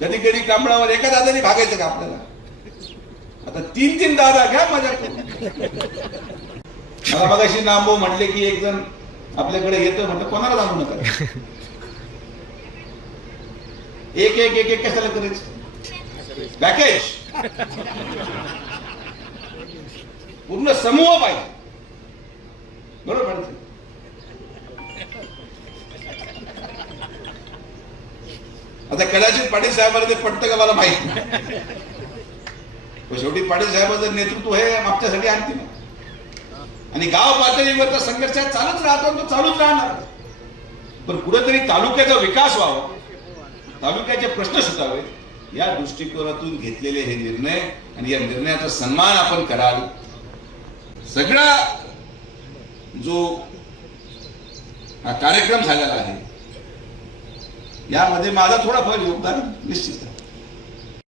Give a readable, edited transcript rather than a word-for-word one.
कधी कधी कांबळावर एका दादाने भागायचं का आपल्याला? आता 3-3 दादा घ्या मजा करून. मला मगाशी नामभाऊ म्हटले की एक जण आपल्याकडे येतो, म्हटलं कोणाला जाणू नका. एक एक एक एक कशाला करायचं? पॅकेज पूर्ण समूह पाहिजे. बरोबर म्हणायचं. आता कदाचित पाटील साहेबांना ते पटतं का मला माहित नाही, पण शेवटी पाटील साहेबांचं नेतृत्व हे आमच्यासाठी अंतिम आहे. आणि गाव पातळीवरचा संघर्ष चालूच राहतो, तो चालूच राहणार. पण कुठेतरी तालुक्याचा विकास व्हावा, तालुक्याचे प्रश्न सुटावे, या दृष्टिकोनातून घेतलेले हे निर्णय आणि या निर्णयाचा सन्मान आपण कराल. सगळा जो हा कार्यक्रम झालेला आहे यामध्ये माझा थोडाफार योगदान निश्चित आहे.